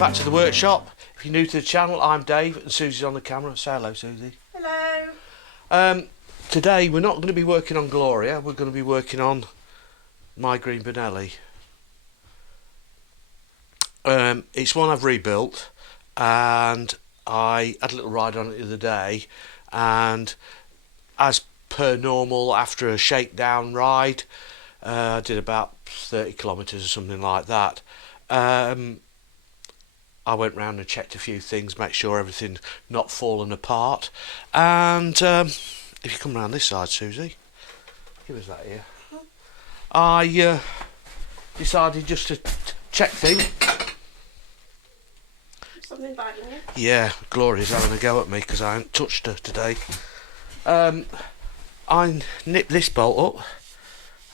back to the workshop. If you're new to the channel, I'm Dave and Susie's on the camera. Say hello, Susie. Hello. Today we're not going to be working on Gloria, we're going to be working on my green Benelli. It's one I've rebuilt, and I had a little ride on it the other day, and as per normal after a shakedown ride, I did about 30 kilometres or something like that. I went round and checked a few things, make sure everything's not fallen apart, and if you come round this side, Susie, give us that here. I decided just to check things. Something bad in it? Yeah, Gloria's having a go at me because I haven't touched her today. I nipped this bolt up.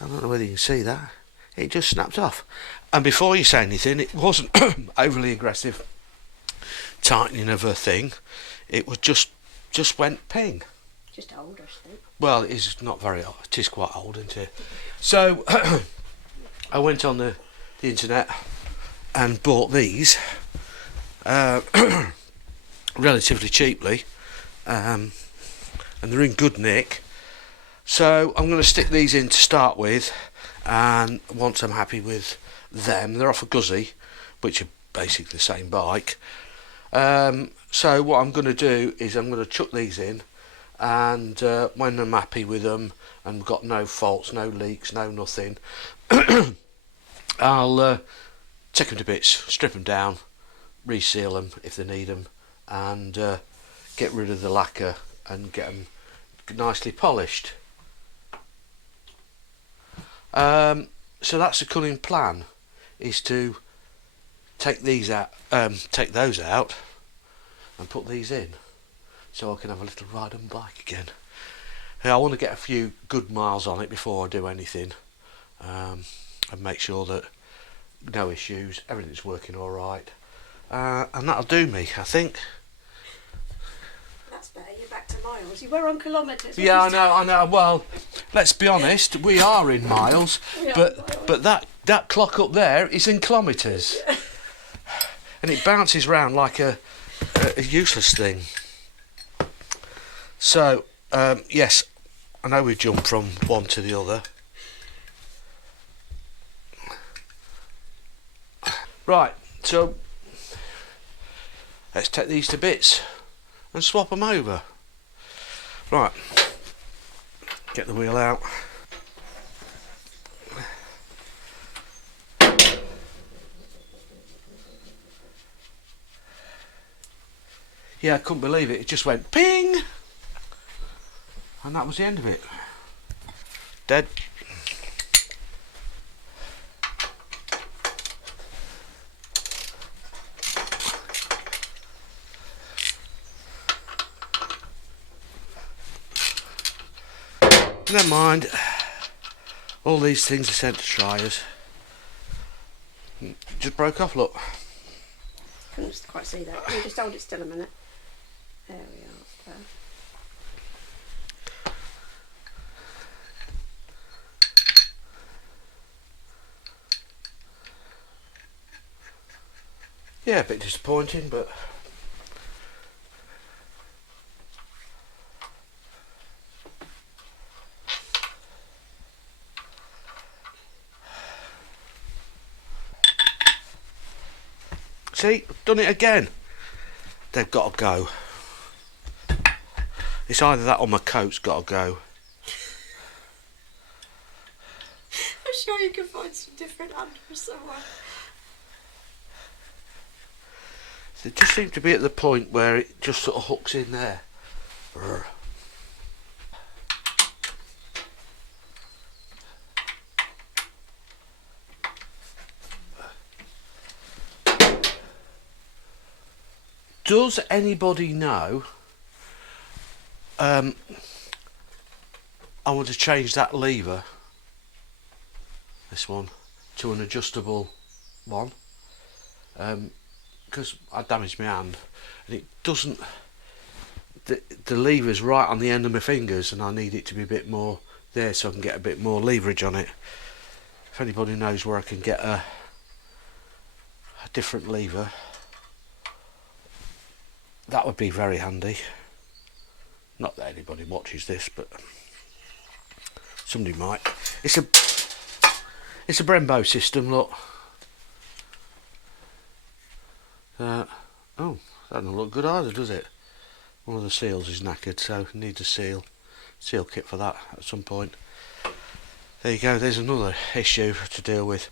I don't know whether you can see that. It just snapped off. And before you say anything, it wasn't overly aggressive tightening of a thing. It was just went ping. Just old, I think. Well, it is not very old. It is quite old, isn't it? So I went on the internet and bought these relatively cheaply, and they're in good nick. So I'm going to stick these in to start with, and once I'm happy with them, they're off a Guzzi, which are basically the same bike. So what I'm going to do is I'm going to chuck these in, and when I'm happy with them and got no faults, no leaks, no nothing, I'll take them to bits, strip them down, reseal them if they need them, and get rid of the lacquer and get them nicely polished. So that's the cunning plan, is to take these out, take those out, and put these in, so I can have a little ride on bike again. I want to get a few good miles on it before I do anything, and make sure that no issues, everything's working all right, and that'll do me, I think. That's better. You're back to miles. You were on kilometres. Yeah, I know. Well, let's be honest, we are in miles, but that clock up there is in kilometres, and it bounces round like a useless thing. So yes, I know we've jumped from one to the other. Right, so let's take these to bits and swap them over. Right, get the wheel out. Yeah, I couldn't believe it. It just went ping, and that was the end of it. Dead. Never mind. All these things are sent to triers. Just broke off, look. Couldn't quite see that. Can you just hold it still a minute? There we are. There. Yeah, a bit disappointing, but see, done it again. They've got to go. It's either that or my coat's got to go. I'm sure you can find some different unders somewhere. They just seem to be at the point where it just sort of hooks in there. Does anybody know? I want to change that lever, this one, to an adjustable one, because I damaged my hand, and it doesn't. The lever's right on the end of my fingers, and I need it to be a bit more there so I can get a bit more leverage on it. If anybody knows where I can get a different lever, that would be very handy. Not that anybody watches this, but somebody might. It's a Brembo system, look. Oh, that doesn't look good either, does it? One of the seals is knackered, so needs a seal kit for that at some point. There you go, there's another issue to deal with.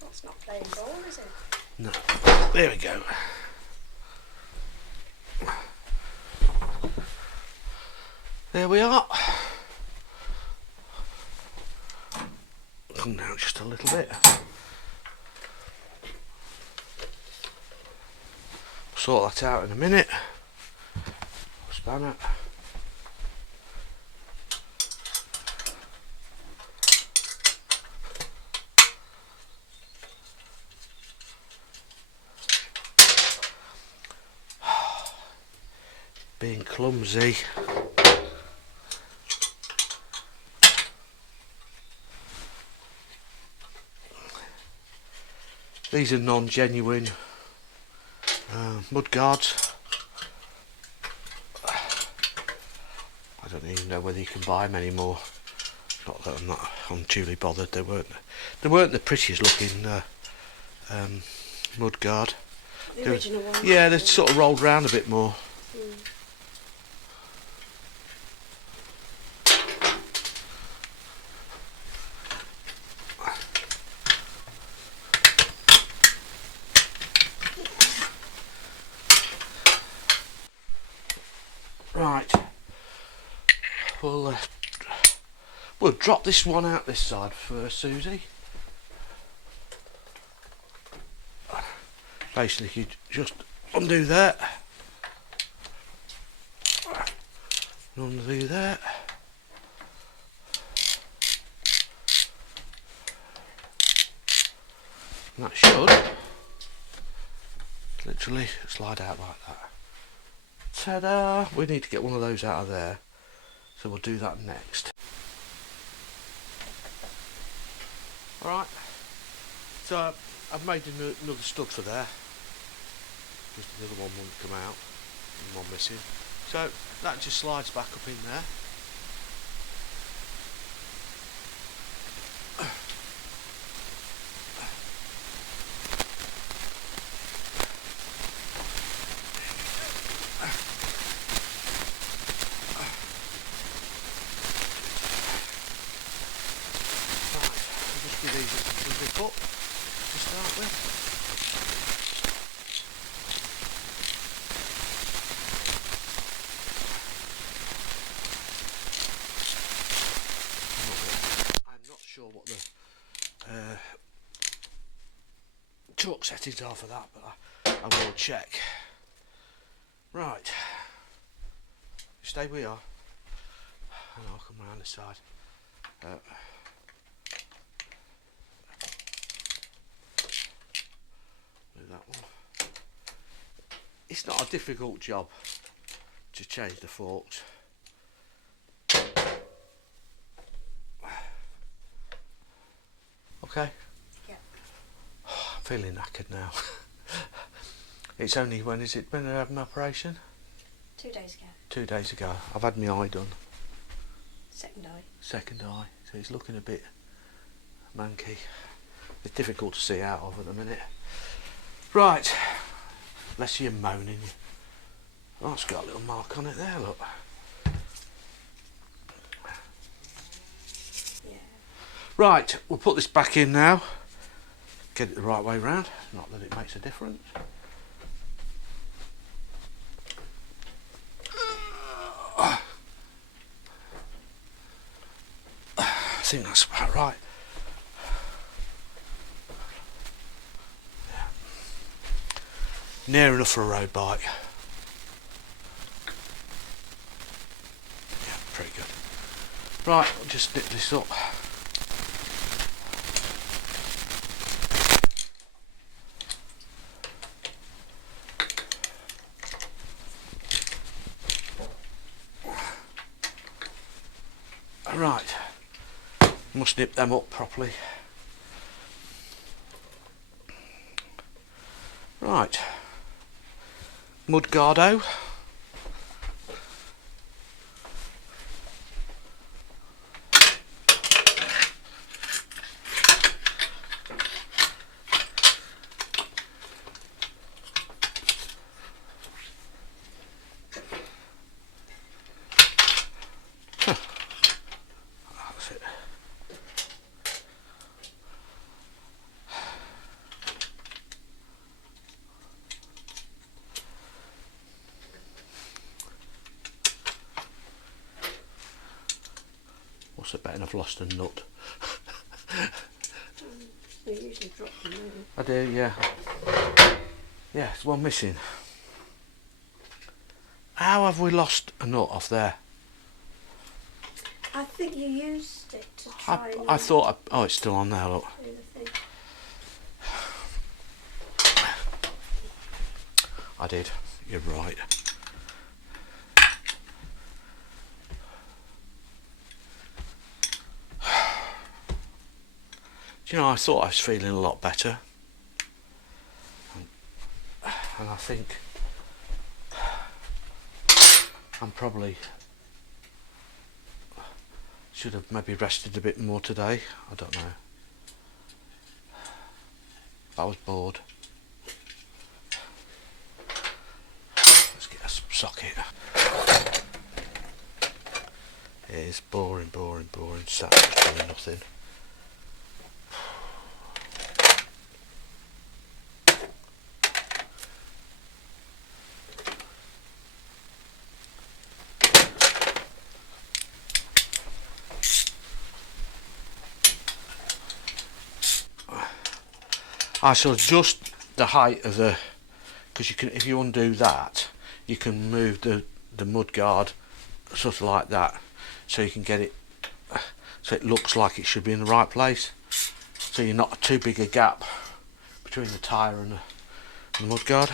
That's not playing ball, is it? No, there we go. There we are. Come down just a little bit. Sort that out in a minute. Spanner. Being clumsy. These are non-genuine mud guards. I don't even know whether you can buy them anymore. Not that I'm not unduly bothered. They weren't the prettiest looking mud guard. The original one. Yeah, they're sort of rolled round a bit more. Right, we'll drop this one out this side first, Susie. Basically, you just undo that, and undo that. And that should literally slide out like that. Ta-da! We need to get one of those out of there, so we'll do that next. Alright, so I've made another stud for there, just another one wouldn't come out, and one missing, so that just slides back up in there. These are some big up to start with. I'm not sure what the torque settings are for that, but I will check. Right, stay where you are, and I'll come round this side. That one. It's not a difficult job to change the forks. Okay? Yeah. I'm feeling knackered now. It's only, when is it? When did I have my operation? 2 days ago. 2 days ago. I've had my eye done. Second eye. Second eye. So it's looking a bit manky. It's difficult to see out of at the minute. Right, unless you're moaning. Oh, it's got a little mark on it there, look. Yeah. Right, we'll put this back in now. Get it the right way round, not that it makes a difference. I think that's about right. Near enough for a road bike. Yeah, pretty good. Right, I'll just nip this up. Right, must nip them up properly. Right, mudguardo. That's it. What's it betting I've lost a nut? You usually drop them, don't you? I do, yeah. Yeah, there's one missing. How have we lost a nut off there? I think you used it to try I thought, oh, it's still on there, look. do the thing. I did, you're right. Do you know, I thought I was feeling a lot better. And I think I'm probably should have maybe rested a bit more today. I don't know. I was bored. Let's get a socket. It's boring, sat just doing nothing. I shall adjust the height of the, because you can, if you undo that, you can move the mud guard sort of like that, so you can get it so it looks like it should be in the right place, so you're not too big a gap between the tyre and the mud guard.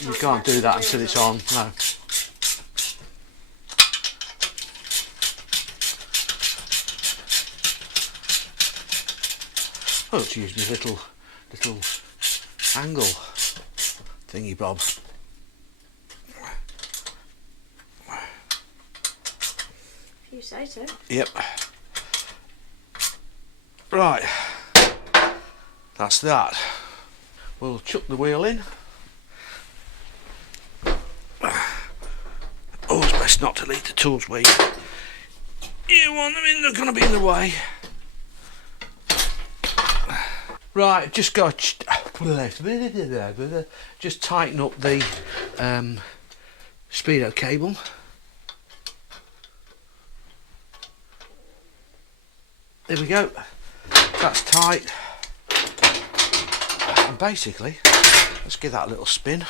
Yeah, You can't do that until it's on. No. Oh, let's use my little angle thingy bob. If you say so. Yep. Right. That's that. We'll chuck the wheel in. Always best not to leave the tools where you want them in. They're going to be in the way. Right, just go. Just tighten up the speedo cable. There we go. That's tight. And basically, let's give that a little spin.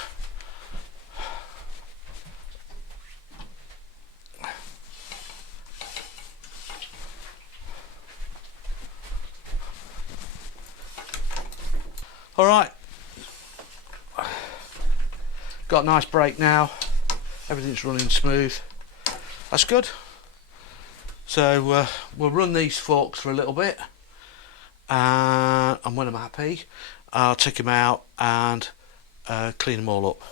All right, got a nice brake now, everything's running smooth, that's good. So we'll run these forks for a little bit, and when I'm happy I'll take them out and clean them all up,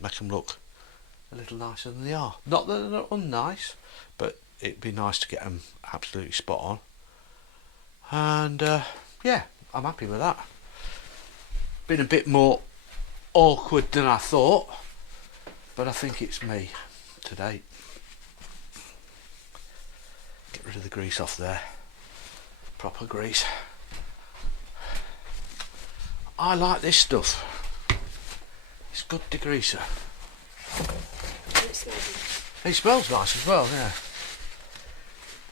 make them look a little nicer than they are. Not that they're not unnice, but it'd be nice to get them absolutely spot on. And yeah, I'm happy with that. Been a bit more awkward than I thought, but I think it's me today. Get rid of the grease off there. Proper grease. I like this stuff. It's good degreaser. It smells nice as well, yeah.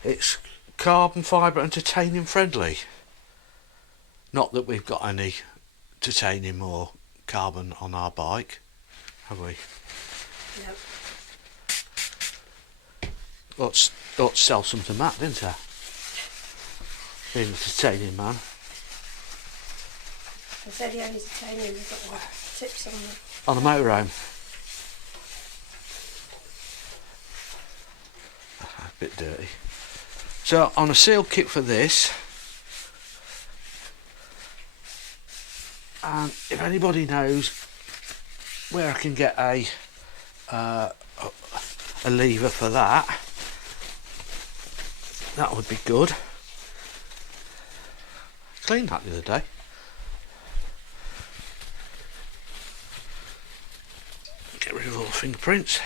It's carbon fibre and titanium friendly. Not that we've got any titanium or carbon on our bike, have we? No. Ought to sell some to Matt, didn't I? Being a titanium man. I said he owns titanium, he's got the tips on the... On the motorhome. bit dirty. So on a seal kit for this, and if anybody knows where I can get a lever for that, that would be good. Cleaned that the other day. Get rid of all the fingerprints.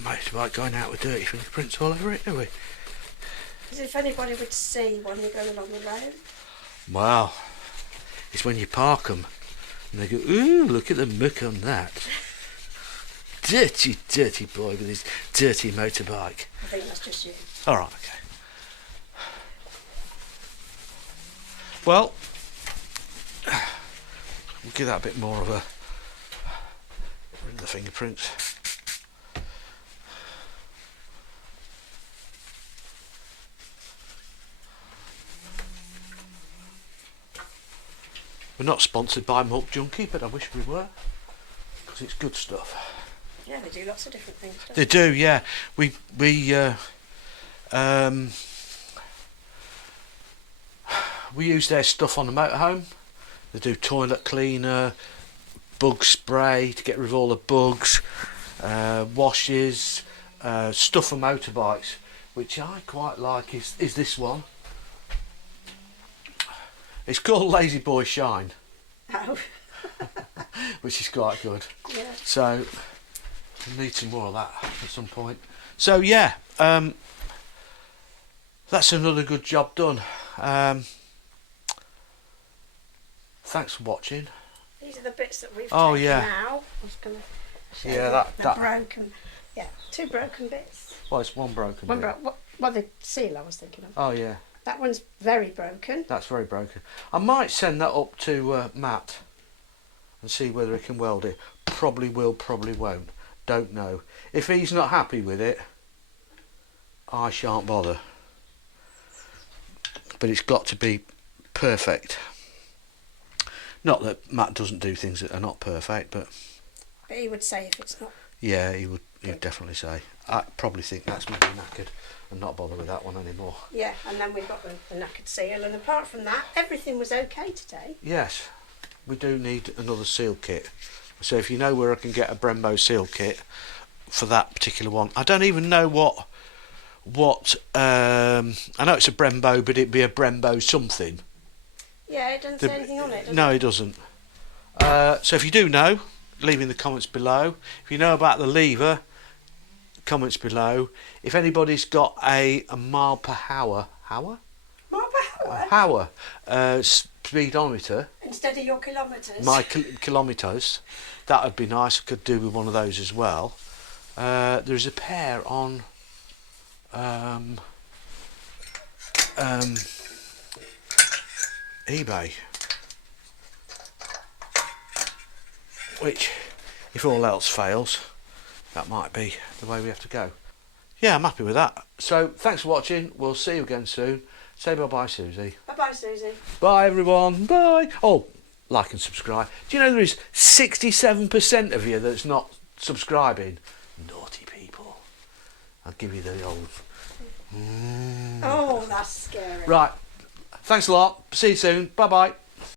Motorbike going out with dirty fingerprints all over it, do we? As if anybody would see when you're going along the road. Wow. It's when you park them and they go, ooh, look at the muck on that. Dirty, dirty boy with his dirty motorbike. I think that's just you. Alright, okay. Well, we'll give that a bit more of a rid of the fingerprints. We're not sponsored by Milk Junkie, but I wish we were, because it's good stuff. Yeah, they do lots of different things. Don't They do, yeah. We use their stuff on the motorhome. They do toilet cleaner, bug spray to get rid of all the bugs, washes, stuff for motorbikes, which I quite like is this one. It's called Lazy Boy Shine, Oh. which is quite good. Yeah. So we need some more of that at some point. So yeah, that's another good job done. Thanks for watching. These are the bits that we've Oh, taken yeah. out. I was going to show Yeah, you that- the that- broken. Yeah, 2 broken bits. Well, it's one broken One bit. well, the seal I was thinking of. Oh yeah, That one's very broken. that's very broken. I might send that up to Matt and see whether he can weld it. Probably will, probably won't. Don't know. If he's not happy with it, I shan't bother. But it's got to be perfect. Not that Matt doesn't do things that are not perfect, but But he would say if it's not. yeah, he would definitely say. I probably think that's maybe knackered and not bother with that one anymore. Yeah, and then we've got the knackered seal, and apart from that, everything was okay today. Yes, we do need another seal kit. So if you know where I can get a Brembo seal kit for that particular one, I don't even know what I know it's a Brembo, but it'd be a Brembo something. Yeah, it doesn't say anything on it, does No, it? it doesn't. So if you do know, leave in the comments below. If you know about the lever, comments below. If anybody's got a mile per hour speedometer, Instead of your kilometres. my kilometres, that would be nice. I could do with one of those as well. There's a pair on eBay, which, if all else fails, that might be the way we have to go. Yeah, I'm happy with that. So thanks for watching. We'll see you again soon. Say bye bye, Susie. Bye bye, Susie. Bye everyone. Bye. Oh, like and subscribe. Do you know there is 67% of you that's not subscribing? Naughty people. I'll give you the old. Oh, that's scary. Right. Thanks a lot. See you soon. Bye bye.